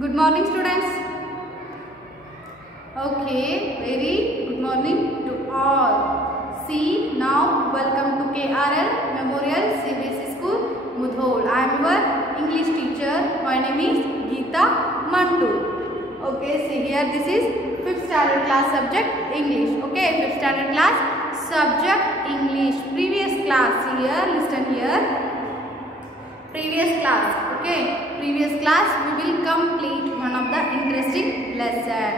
Good morning, students. Okay, very good morning to all. See, now welcome to KRL Memorial CBSE School, Mudhol. I am your English teacher. My name is Geeta Mandu. Okay, see here, this is 5th standard class subject English. Okay, 5th standard class subject English. Previous class here, listen here. Previous class, okay. Previous class we will complete one of the interesting lesson.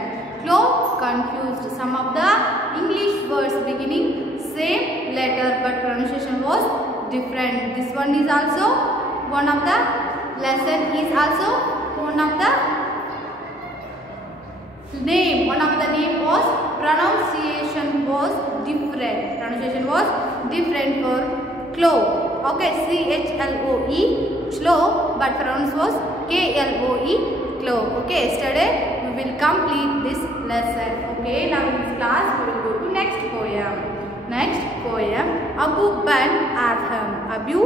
Glow confused. Some of the English words beginning same letter but pronunciation was different. This one is also one of the lesson is also one of the name. One of the name was pronunciation was different. Pronunciation was different for Chloe. Okay, CHLOE, slow, but pronounce was KLOE, Chloe. Okay, yesterday we will complete this lesson. Okay, now in this class we will go to next poem. Next poem, Abu Ban Adham. Abu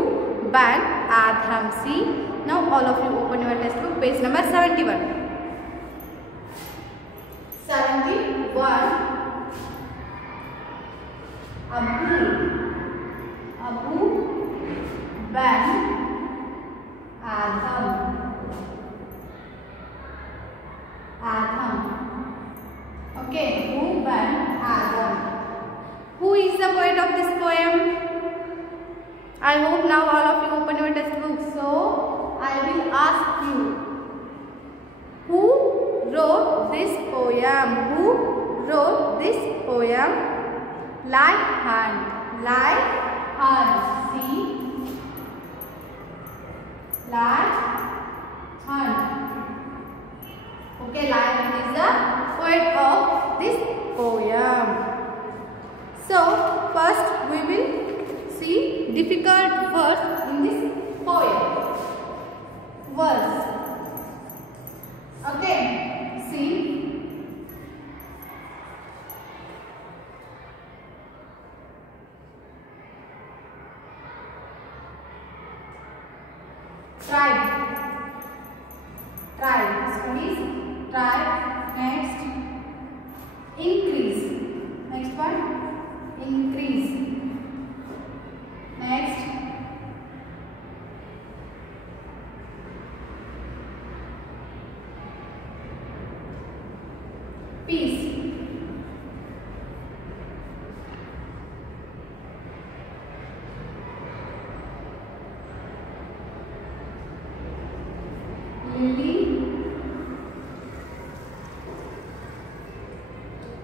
Ban Adham. See, now all of you open your textbook, page number 71. 71. Abu Ban Adham. Okay, Abu Ban Adham. Who is the poet of this poem? I hope now all of you open your textbook. So I will ask you, who wrote this poem? Who wrote this poem? Lai Han. Lai Han. See, Lai Han. Okay, Lai Han is the poet of this poem. So, first we will see difficult words in this poem. Words. Okay, see. Tribe. Tribe. This one is tribe. Next, increase. Next one, increase. Next, peace.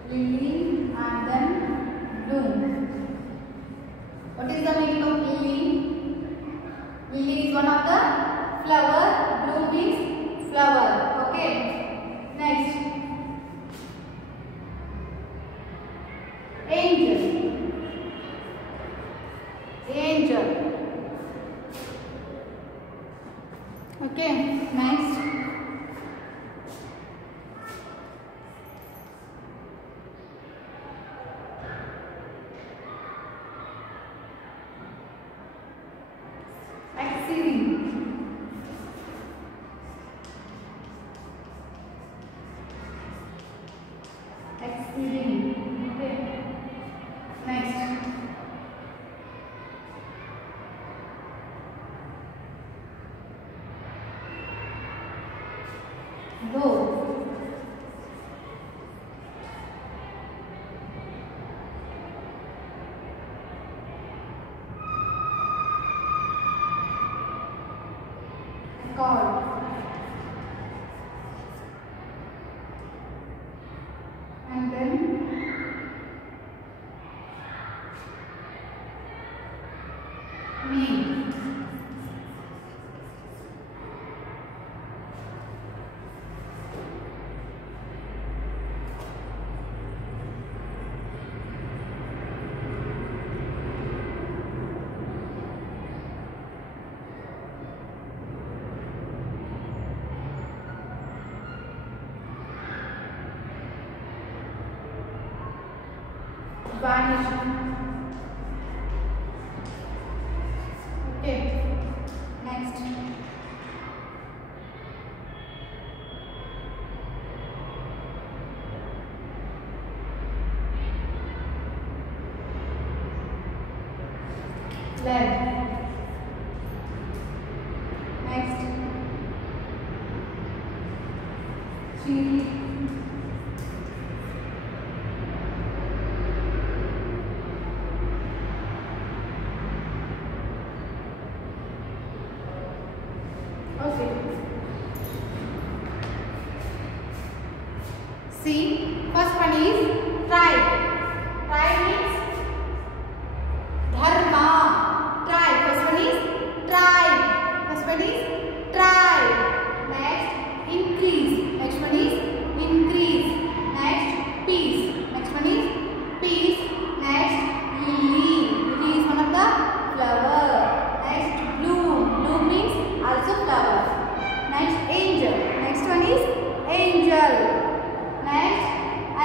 Lily, and then bloom. What is the meaning of lily? Lily is one of the flower. Bloom is flower. Okay. Next, angel. Angel. Okay. Next, exceeding. Exceeding. Okay. Next, go. God. And then me. Vanish. Okay. Next, Next. Chili. Okay. See, first one is tribe. Tribe means dharma. Tribe. First one is tribe. First one is tribe. Next, increase. Next one is increase. Next, peace. Next one is peace. Next, lily. Lily is one of the flower. Next, bloom. Bloom means also flower. Next, angel. Next one is angel. Next,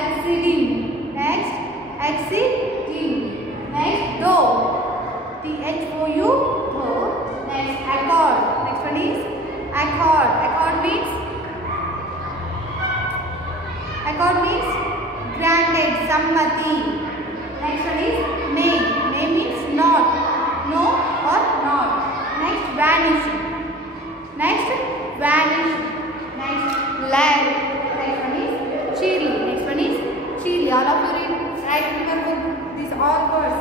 exceeding. Next, exceeding. Next, though. Thou. Though. Next, accord. Next one is accord. Accord means granted. Sammati. Next one is name. Name means not. No or not. Next, vanish. Next, vanish. Next, lag. Next one is chili. Next one is chili. All of you read. Write in your book these all words.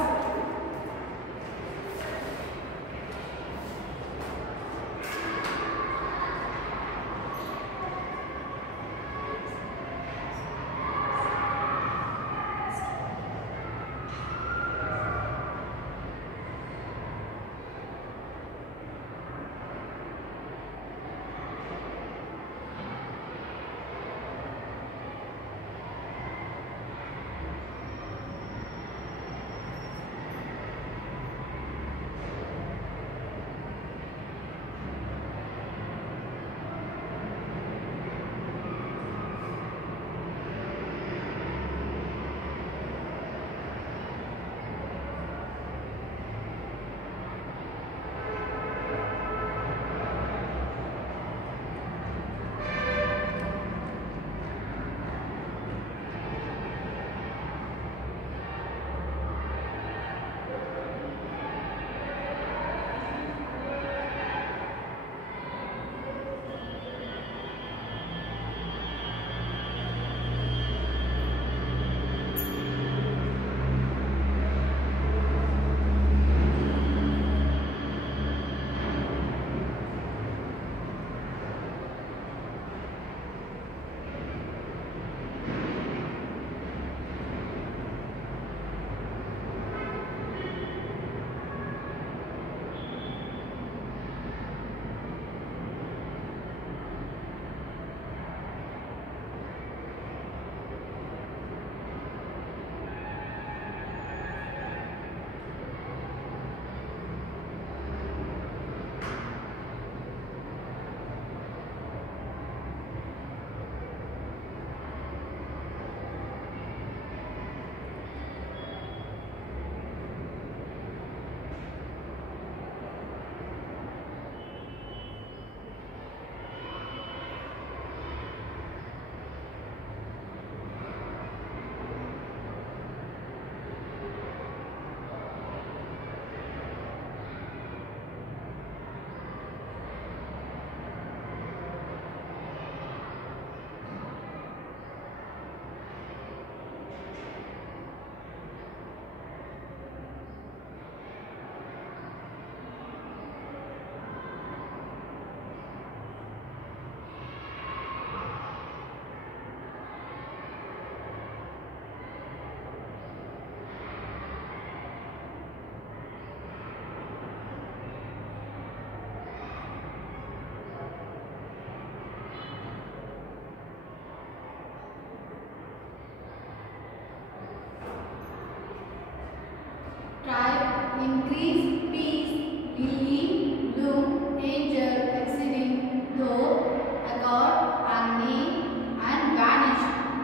increase, peace, lily, bloom, angel, exceeding, though, accord, and name, and vanish.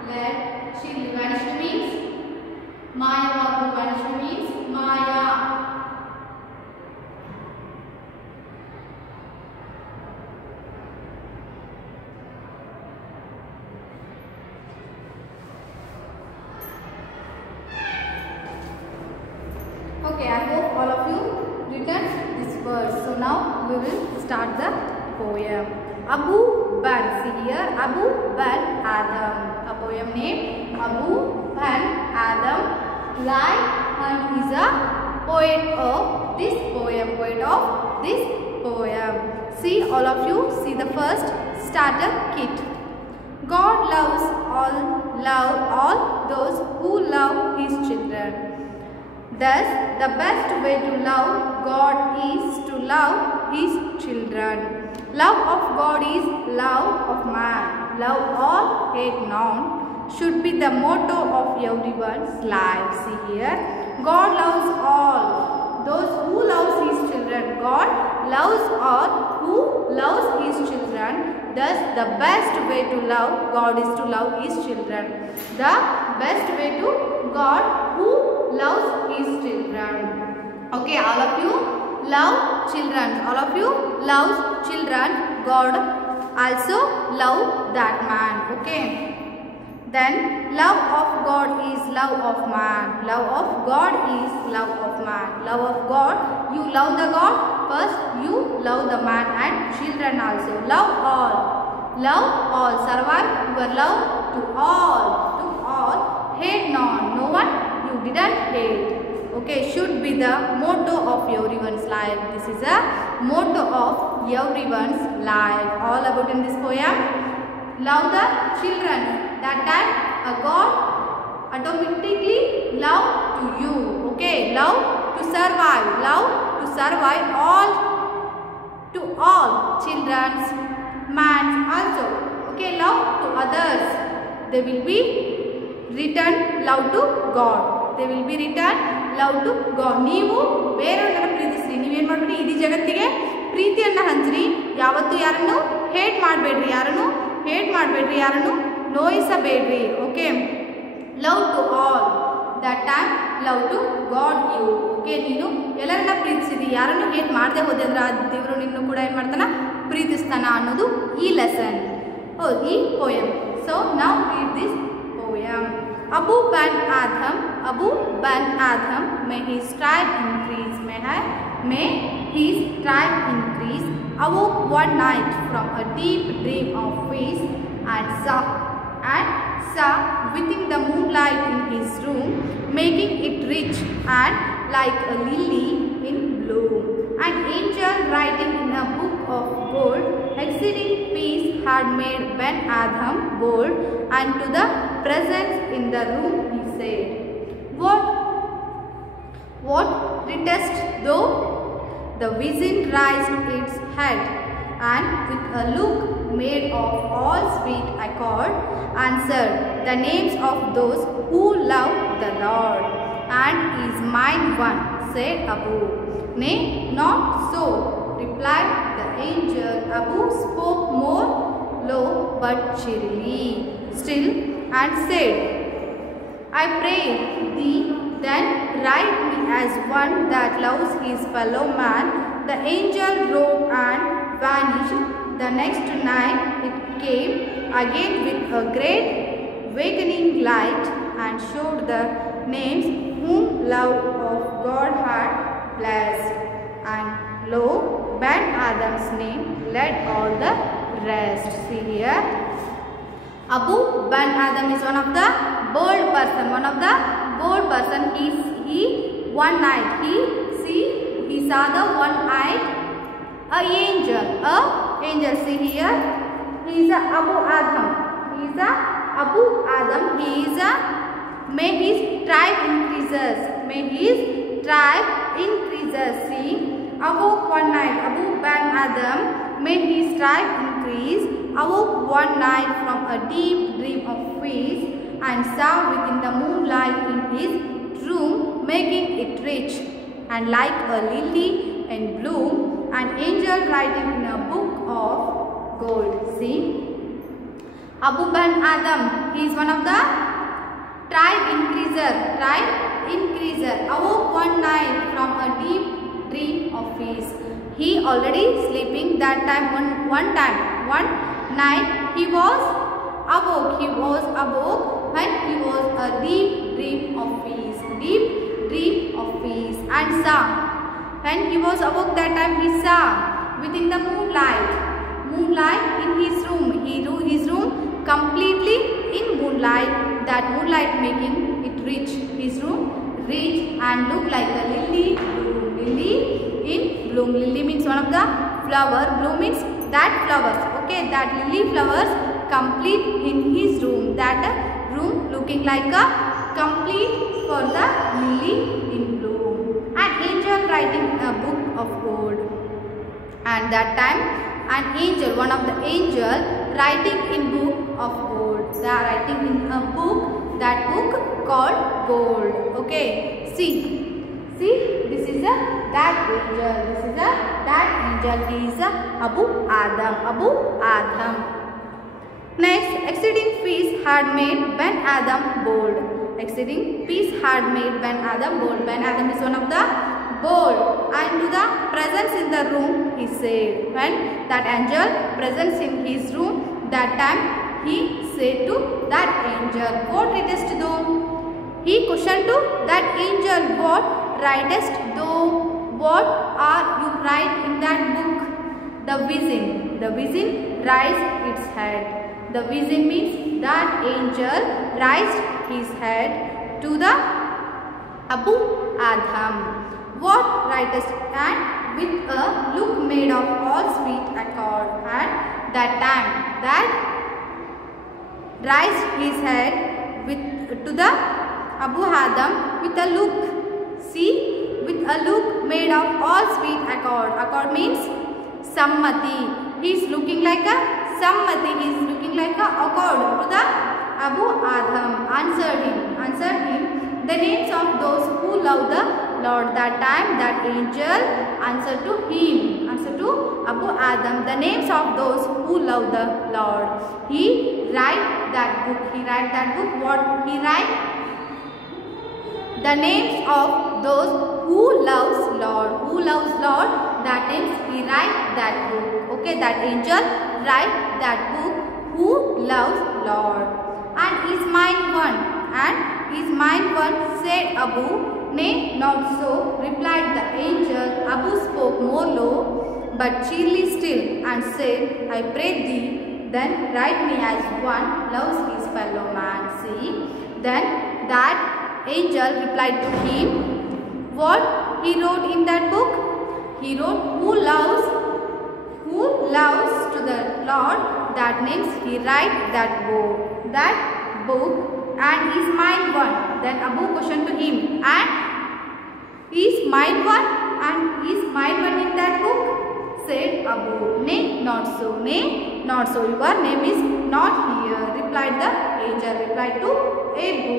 Let, she vanished means Maya Babu, vanished means Maya. Okay, I hope all of you written this word. So now we will start the poem. Abu Ben. See here, Abu Ben Adam. A poem named Abu Ben Adam. Like and is a poet of this poem. See, all of you, see the first starter kit. God loves all those who love His children. Thus, the best way to love God is to love His children. Love of God is love of man. Love all, hate none should be the motto of everyone's life. See here, God loves all those who loves His children. God loves all who loves His children. Thus, the best way to love God is to love His children. The best way to God who loves His children. Okay, all of you love children. All of you loves children. God also love that man. Okay. Then love of God is love of man. Love of God is love of man. Love of God, you love the God. First you love the man and children also. Love all. Love all. Survive your love to all. To all. Hate none. No one you didn't hate. Okay, should be the motto of everyone's life. This is a motto of everyone's life. All about in this poem. Love the children. That time a God automatically love to you. Okay, love to survive. Love to survive all to all children's, man also. Okay, love to others. They will be return love to God. They will be return love to God. ನೀವು ಬೇರೆಯವರನ್ನ ಪ್ರೀತಿಸ್ರಿ. ನೀವೇನು ಮಾಡಬೇಡಿ, ಇಡೀ ಜಗತ್ತಿಗೆ ಪ್ರೀತಿಯನ್ನು ಹಂಚ್ರಿ. ಯಾವತ್ತೂ ಯಾರನ್ನು hate ಮಾಡಬೇಡ್ರಿ. ಯಾರನ್ನು ನೋಯಿಸಬೇಡ್ರಿ. Okay, love to all. That time love to God you. Okay, ನೀನು ಎಲ್ಲರನ್ನ ಪ್ರೀತಿಸಿದಿ, ಯಾರನ್ನು ಹೇಟ್ ಮಾಡದೆ ಹೋದೆ ಅಂದ್ರೆ ಆ ದೇವರು ನಿನ್ನೂ ಕೂಡ ಏನು ಮಾಡ್ತಾನ, ಪ್ರೀತಿಸ್ತಾನ ಅನ್ನೋದು ಈ ಲೆಸನ್, ಈ ಪೋಯಮ್. ಸೊ ನಾವು read this poem. Abu Ben Adam, may his tribe increase. May his tribe increase. Awoke one night from a deep dream of peace and saw within the moonlight in his room, making it rich and like a lily in bloom. An angel writing in a book of gold, exceeding peace had made Ben Adam bold, and to the presence in the room he said, What readest thou? The vision raised its head, and with a look made of all sweet accord, answered the names of those who love the Lord. And is mine one, said Abu. Nay, not so, replied the angel. Abu spoke more low but cheerily still, and said, I pray thee, then write me as one that loves his fellow man. The angel wrote and vanished. The next night it came again with a great awakening light, and showed the names whom love of God had blessed. And lo, Ben Adam's name led all the rest. See here, Abu Ben Adam is one of the bold person. He one night he saw the one-eyed angel. See here, he is a Abu Adam. May his tribe increases. See, awoke one night, Abu Ben Adam, may his tribe increase. Awoke one night from a deep dream of peace, and saw within the moonlight in his room, making it rich and like a lily in bloom, an angel writing in a book of gold. See, Abu Ben Adam, he is one of the tribe increaser. Awoke one night from a deep dream of peace. He already sleeping that time. One night he was awoke when he was a deep dream of peace. And saw, when he was awoke that time, he saw within the moonlight moonlight in his room. He drew his room completely in moonlight. That moonlight making it rich. His room rich and look like a lily bloom. Lily in bloom. Lily means one of the flower. Bloom means that flowers. Okay, that lily flowers complete in his room. That room looking like a complete for the lily in bloom. An angel writing a book of gold. And that time an angel, one of the angel writing in book of gold. They are writing in a book, that book called gold. Okay, see, this is that angel. This is that angel. He is Abu Adam. Next, exceeding peace had made Ben Adam bold. Exceeding peace had made Ben Adam bold. Ben Adam is one of the bold. And to the presence in the room, he said. When that angel presence in his room, that time he said to that angel, what writest thou? He questioned to that angel, what writest thou? What are you write in that book? The vision. The vision raised its head. The vision means that angel raised his head to the Abu Adam. What writest? And with a look made of all sweet accord. And that time that raised his head to the Abu Adam with a look. See, with a look made of all sweet accord. Accord means sammati. He is looking like a sammati. He is looking like a accord to the Abu Adam. Answered him the names of those who love the Lord. That time that angel answered to him, answered to Abu Adam, the names of those who love the Lord. He write that book. He write that book. What he write? The names of those who loves Lord. Who loves Lord? That means he write that book. Okay, that angel write that book. Who loves Lord? And is mine one. And is mine one, said Abu. Nay, not so, replied the angel. Abu spoke more low, but cheerily still, and said, I pray thee, then write me as one loves his fellow man. See, then that angel replied to him, what he wrote in that book? He wrote, who loves to the Lord. That means he write that book. And is mine one? Then Abu questioned to him, and is mine one? And is mine one in that book? Said Abu, nay, not so. Nay, not so. Your name is not here. Replied the angel. Replied to Abu.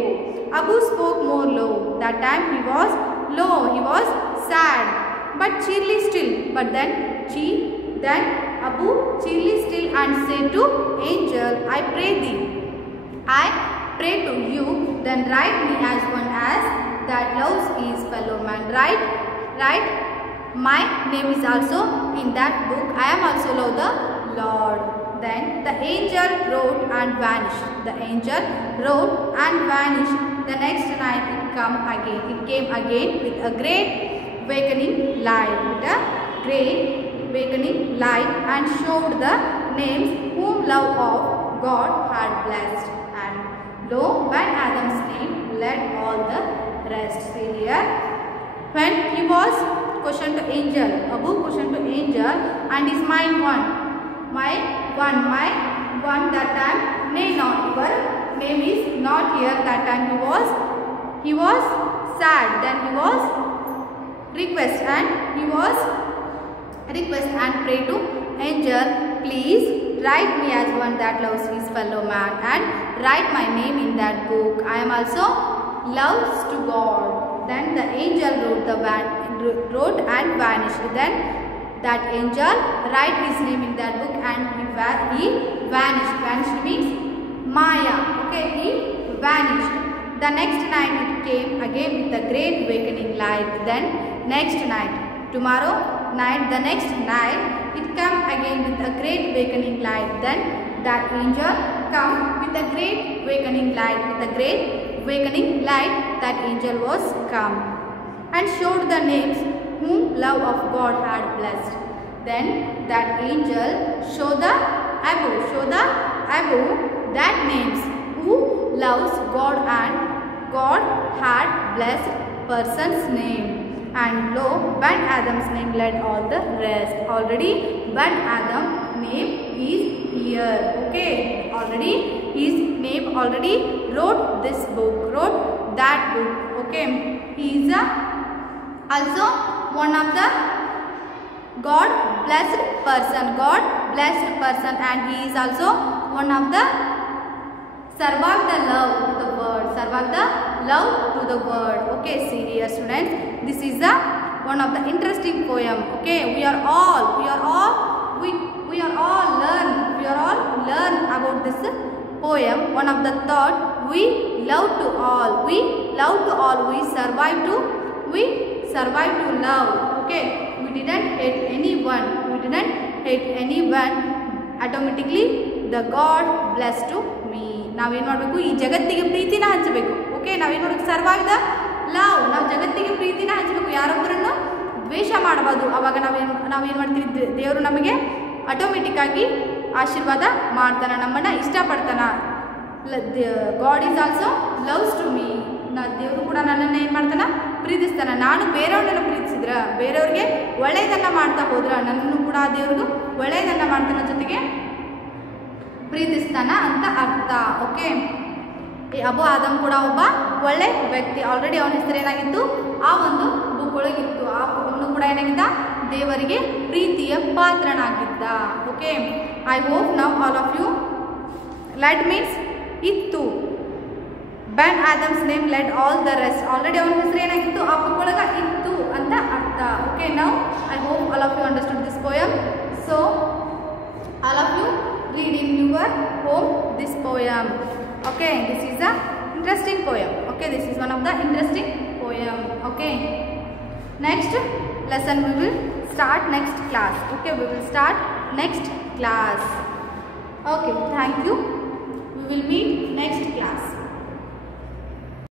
Abu spoke more low. That time he was low. He was sad, but cheerily still. But then Abu cheerily still and said to angel, I pray thee. I pray to you, then write me as one as that loves his fellow man. Write. My name is also in that book. I am also love the Lord. Then the angel wrote and vanished. The angel wrote and vanished. The next night it came again with a great awakening light. And showed the names whom love of God had blessed. And lo, Ben Adam's name led all the rest. See here. When he was questioned to angel, Abu questioned to angel, and is mine one? My one that time, nay not, your name is not here. That time he was sad. Then he was request and pray to angel, please write me as one that loves his fellow man and write my name in that book. I am also loves to God. Then the angel wrote and vanished. Then that angel write his name in that book and he vanished. Vanished means Maya. Okay, he vanished. The next night it came again with a great awakening light. Then next night, tomorrow night, the next night, it come again with a great awakening light. Then that angel come with a great awakening light. With a great awakening light, that angel was come and showed the names whom love of God had blessed. Then that angel show the above that names who loves God, and God had blessed person's name. And lo, Ben Adam's name led all the rest. Already Ben Adam name is here. Okay, already his name already wrote this book, wrote that book. Okay, he is also one of the God blessed person, and he is also one of the survive the love to the world. Okay, see here students, this is one of the interesting poem. Okay, we are all learn about this poem. One of the thought, we love to all, we survive to love. Okay, we didn't hate anyone, automatically the God blessed to me. ನಾವೇನು ಮಾಡಬೇಕು, ಈ ಜಗತ್ತಿಗೆ ಪ್ರೀತಿನ ಹಂಚಬೇಕು. Okay, ನಾವೇನು ಮಾಡಬೇಕು, survive the love, ನಾವು ಜಗತ್ತಿಗೆ ಪ್ರೀತಿನ ಹಂಚಬೇಕು, ಯಾರೊಬ್ಬರನ್ನು ದ್ವೇಷ ಮಾಡಬಾರ್ದು. ಅವಾಗ ನಾವೇನು ಮಾಡ್ತೀವಿ, ದೇವರು ನಮಗೆ ಆಟೋಮೆಟಿಕ್ ಆಗಿ ಆಶೀರ್ವಾದ ಮಾಡ್ತಾನೆ, ನಮ್ಮನ್ನು ಇಷ್ಟಪಡ್ತಾನ. God is also loves to me. ದೇವರು ಕೂಡ ನನ್ನನ್ನು ಏನು ಮಾಡ್ತಾನ, ಪ್ರೀತಿಸ್ತಾನೆ. ನಾನು ಬೇರೆಯವ್ರನ್ನ ಪ್ರೀತಿಸಿದ್ರೆ, ಬೇರೆಯವ್ರಿಗೆ ಒಳ್ಳೆಯದನ್ನು ಮಾಡ್ತಾ ಹೋದ್ರೆ, ನನ್ನನ್ನು ಕೂಡ ದೇವ್ರಿಗೂ ಒಳ್ಳೆಯದನ್ನು ಮಾಡ್ತಾನೆ, ಜೊತೆಗೆ ಪ್ರೀತಿಸ್ತಾನ ಅಂತ ಅರ್ಥ. ಓಕೆ, ಅಬು ಆದಮ್ ಕೂಡ ಒಬ್ಬ ಒಳ್ಳೆ ವ್ಯಕ್ತಿ. ಆಲ್ರೆಡಿ ಅವನ ಹೆಸರು ಏನಾಗಿತ್ತು, ಆ ಒಂದು ಬುಕ್ ಒಳಗಿತ್ತು. ಅವನು ಕೂಡ ಏನಾಗಿದ್ದ, ದೇವರಿಗೆ ಪ್ರೀತಿಯ ಪಾತ್ರನಾಗಿದ್ದ. Okay, I hope now all of you led means ಇತ್ತು. Ben Adam's name led all the rest. Already ಅವನ ಹೆಸರು ಏನಾಗಿತ್ತು, ಆ ಬುಕ್ ಒಳಗ ಇತ್ತು ಅಂತ ಅರ್ಥ. Okay, now I hope all of you understood this poem. So all of you read in your home this poem. Okay, this is a interesting poem. Okay, this is one of the interesting poem. Okay, next lesson we will start next class. Okay, we will start next class. Okay, thank you. We will meet next class.